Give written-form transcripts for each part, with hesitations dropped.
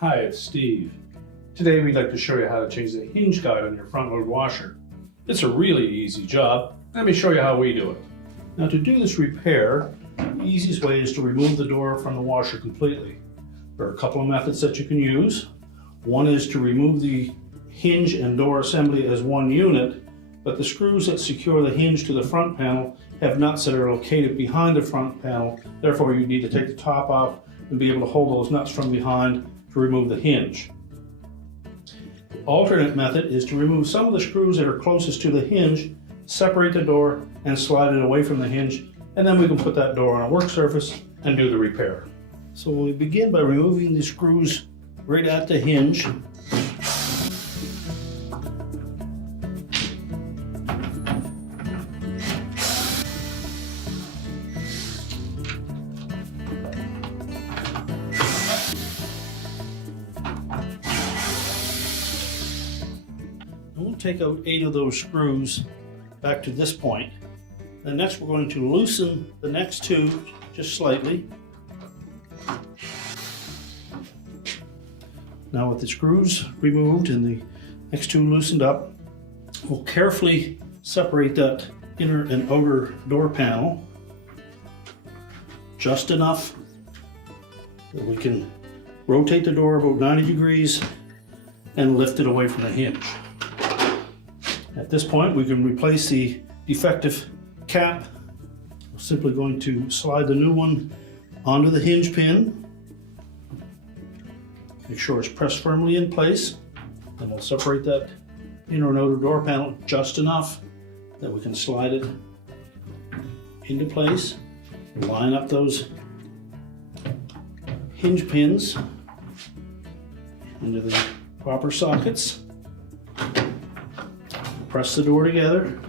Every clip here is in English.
Hi, it's Steve. Today we'd like to show you how to change the hinge guide on your front load washer. It's a really easy job. Let me show you how we do it. Now to do this repair, the easiest way is to remove the door from the washer completely. There are a couple of methods that you can use. One is to remove the hinge and door assembly as one unit, but the screws that secure the hinge to the front panel have nuts that are located behind the front panel. Therefore, you need to take the top off and be able to hold those nuts from behind to remove the hinge. The alternate method is to remove some of the screws that are closest to the hinge, separate the door, and slide it away from the hinge, and then we can put that door on a work surface and do the repair. So we begin by removing the screws right at the hinge. We'll take out 8 of those screws back to this point. And next we're going to loosen the next 2 just slightly. Now with the screws removed and the next 2 loosened up, we'll carefully separate that inner and outer door panel just enough that we can rotate the door about 90 degrees and lift it away from the hinge. At this point, we can replace the defective cap. We're simply going to slide the new one onto the hinge pin. Make sure it's pressed firmly in place. Then we'll separate that inner and outer door panel just enough that we can slide it into place. Line up those hinge pins into the proper sockets. Press the door together.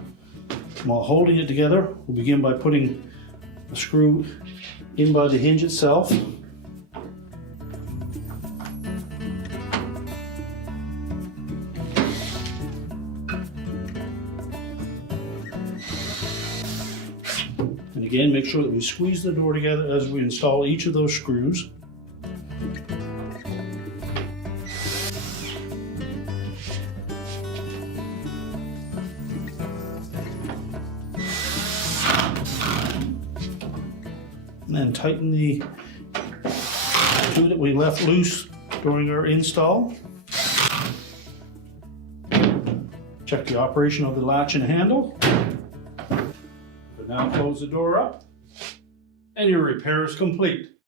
While holding it together, we'll begin by putting a screw in by the hinge itself. And again, make sure that we squeeze the door together as we install each of those screws. And then tighten the 2 that we left loose during our install. Check the operation of the latch and handle. But now close the door up, and your repair is complete.